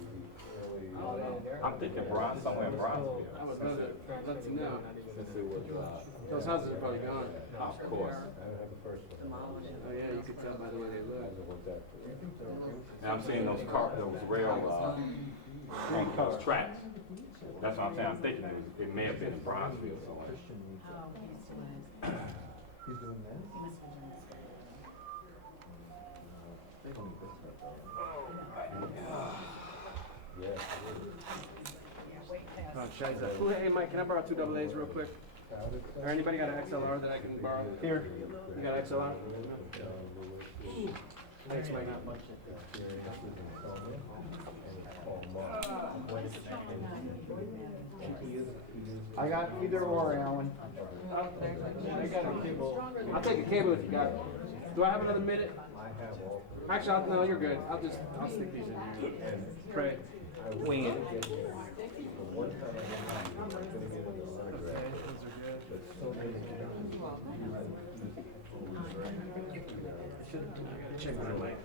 early. I'm thinking Bronx, somewhere in Bronzeville. I would love to know. Since it was, Those houses are probably gone. Of course. I don't have the first one. Oh yeah, you could tell by the way they look. Hasn't worked out for me. Now I'm seeing those rail, those tracks. That's what I'm saying. I'm thinking it may have been in Bronzeville somewhere. Oh, Shiza. Hey, Mike, can I borrow 2 double A's real quick? Or anybody got an XLR that I can borrow? Here. You got an XLR? Thanks, Mike. I got either or, Alan. I got a cable. I'll take a cable if you got it. Do I have another minute? Actually, no, you're good. I'll stick these in here and pray. Wing it. Check my mic.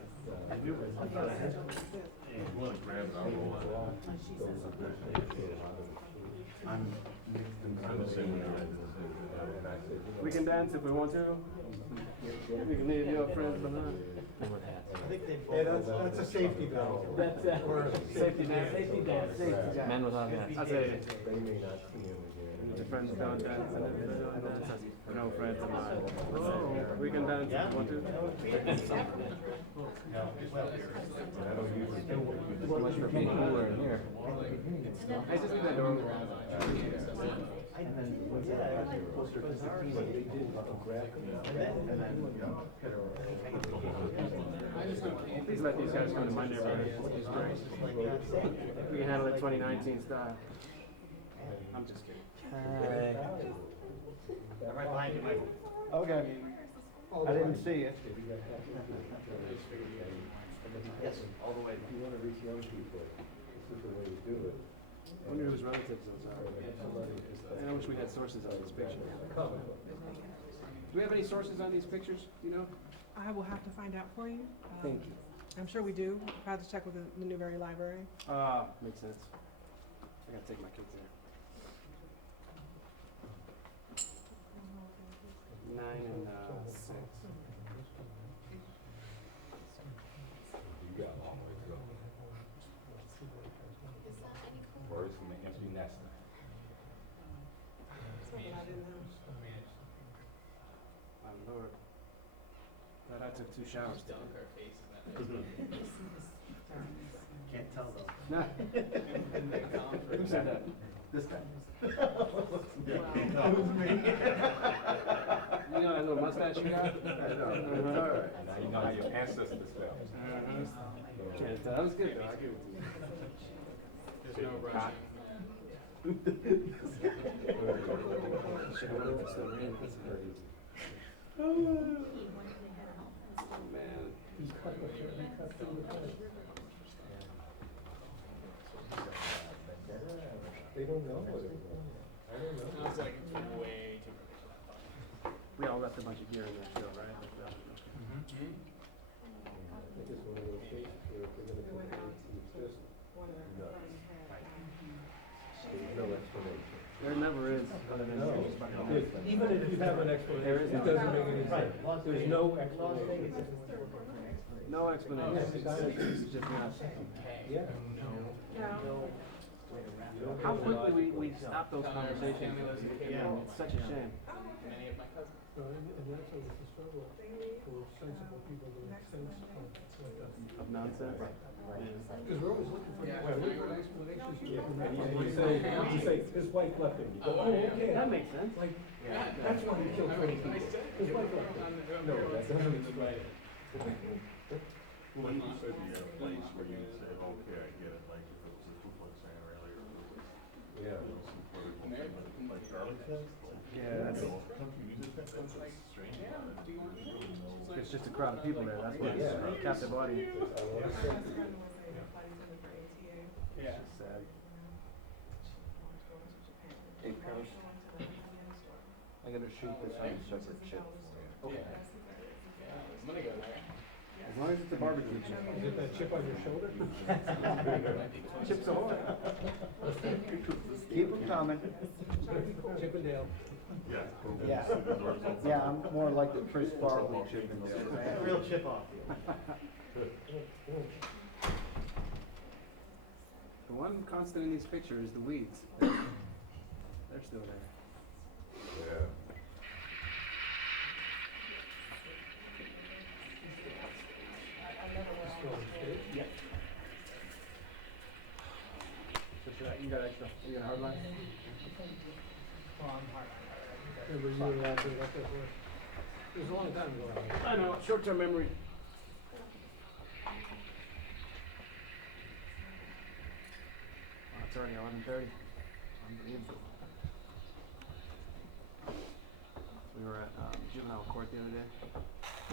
We can dance if we want to. We can leave your friends behind. Hey, that's a safety valve. That's safety dance. Safety dance. Safety dance. Men without dance. I say, your friends don't dance, and if they don't dance, no friends of mine. We can dance if we want to. So much for being cooler in here. Hey, just leave that door open. Please let these guys come to my neighborhood. It's great. We can handle it 2019 style. I'm just kidding. Right behind you, Michael. Okay. I didn't see it. Yes, all the way. If you want to reach young people, this is the way to do it. I wonder whose relatives those are. I wish we had sources on these pictures. Do we have any sources on these pictures? Do you know? I will have to find out for you. Thank you. I'm sure we do. I have to check with the Newberry Library. Makes sense. I gotta take my kids there. 9 and 6. You got a long way to go. Words from the empty nester. My Lord. Glad I took 2 showers today. Can't tell though. No. Who said that? This guy. That was me. You know that little mustache you got? I know. All right. Now you know how your ancestors felt. Can't tell. That was good though. I give it to you. There's no rush. Shit, I wonder if it's still raining. Oh man. They don't know what it was. I don't know. It's like way too early. We all left a bunch of gear in that show, right? Like that. I think it's one of those cases where if they're gonna put it to exist, nuts. There's no explanation. There never is, other than No, just fucking because even if you have an explanation, it doesn't make any sense. There's no explanation. no explanation. It's just not. Yeah. How quickly we stop those conversations. It's such a shame. Many of my cousins. And that's always the struggle for sensible people to make sense of Of nonsense. because we're always looking for explanations. You say, his wife left him. You go, oh, okay. That makes sense. Like, that's why he killed 20 people. His wife left him. No, that doesn't explain it. Well, you said you had a place where you said, okay, I get it, like if it was a Ku Klux Klan rally or if it was, Yeah. some political thing, like Charlie says. Yeah, that's, Strange. it's just a crowd of people there. That's why it's a captive audience. Yeah. It's sad. Hey, Paris, I'm gonna shoot this on a separate chip. Okay. I'm gonna go there. As long as it's a barbecue chip. Is it that chip on your shoulder? Chips ahoy. Keep them coming. Chip and Dale. Yeah. Yeah, I'm more like the Chris Farley chip and Dale. Real chip off. The one constant in these pictures is the weeds. They're still there. Yeah. So should I, you got extra, you got hard line? Remember you and I did that before? It was a long time ago. I know, short-term memory. Oh, it's already 11:30. Unbelievable. We were at juvenile court the other day,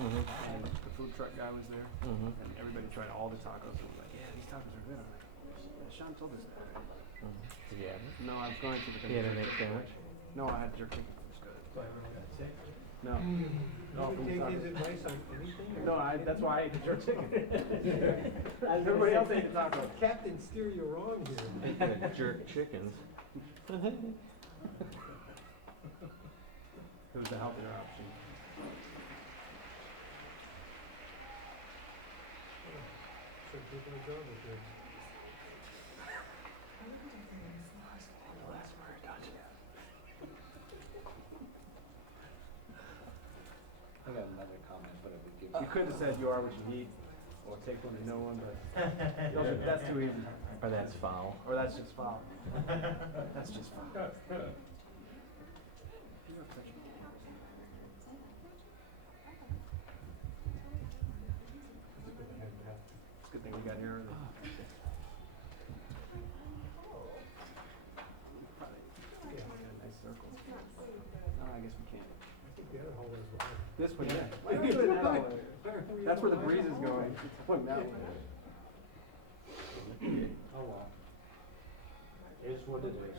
and the food truck guy was there, and everybody tried all the tacos. And was like, yeah, these tacos are good. I'm like, yeah, Sean told us that. Yeah. No, I was going to because You had of an jerk egg chicken. sandwich? No, I had jerk chicken. It was good. No. No, You food take his tacos. advice on anything? No, that's why I ate the jerk chicken. Everybody else ate the tacos. Captain, steer you wrong here. Jerk chickens. It was the healthier option. So do my job with this. Last word, gotcha. I got another comment, but it would give. You could have said you are what you eat, or take one to no one, but that's too easy. Or that's foul. Or that's just foul. That's just foul. It's a good thing we got here early. Yeah, we got a nice circle. No, I guess we can't. I think the other hallway's behind. This one, yeah. Why are we doing that way? That's where the breeze is going. It's going that way. Oh, well. It is what it is.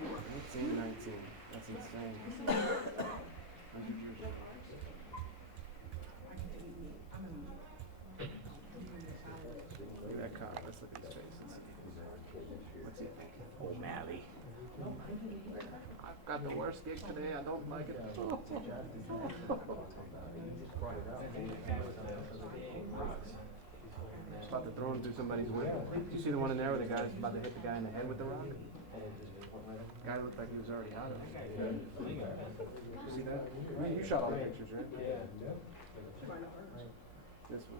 1919. That's insane. 100 years ago. Look at that cop. Let's look at his face. What's he think? O'Malley. I've got the worst gig today. I don't like it. About to throw him through somebody's window. You see the one in there where the guy's about to hit the guy in the head with the rock? The guy looked like he was already out of it. See that? You shot all the pictures, right? Yeah. This one.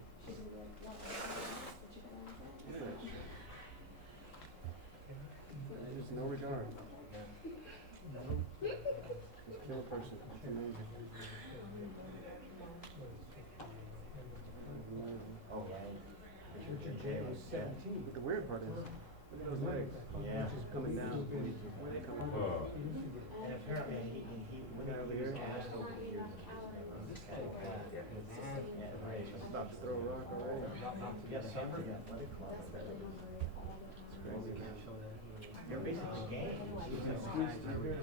Just no regard. Just kill a person. It's amazing. Richard J was 17. But the weird part is, look at those legs. Yeah. Just coming down. Where they coming from? And apparently, he when he was asked over the years, this kind of Summer Athletic Club. They're basically games.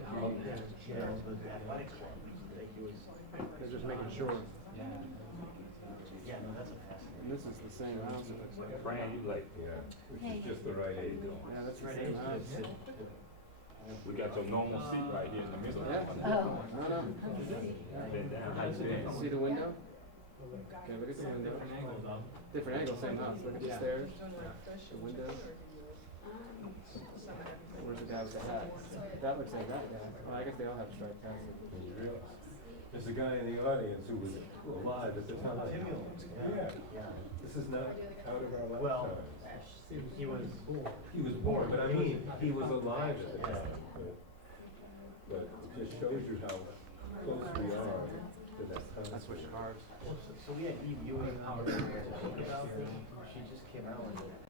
The athletic club. They're just making sure. Yeah, no, that's a fascinating. And this is the same house, it looks like. Fran, you like, Yeah, which is just the right age. Yeah, that's the same house. we got your normal seat right here in the middle. Yeah. No, no. Been down. See the window? Okay, look at the window. Different angle, same house. Look at the stairs, the window. Where's the guy with the hat? That looks like that guy. Well, I guess they all have striped hats. There's a guy in the audience who was alive at the time. Yeah. This is not out of our Well, lifetime. he was. He was born, but I mean, he was alive at the time. But it just shows you how close we are to that time. That's which cars. So we had Eve Ewing, Howard, she just came out with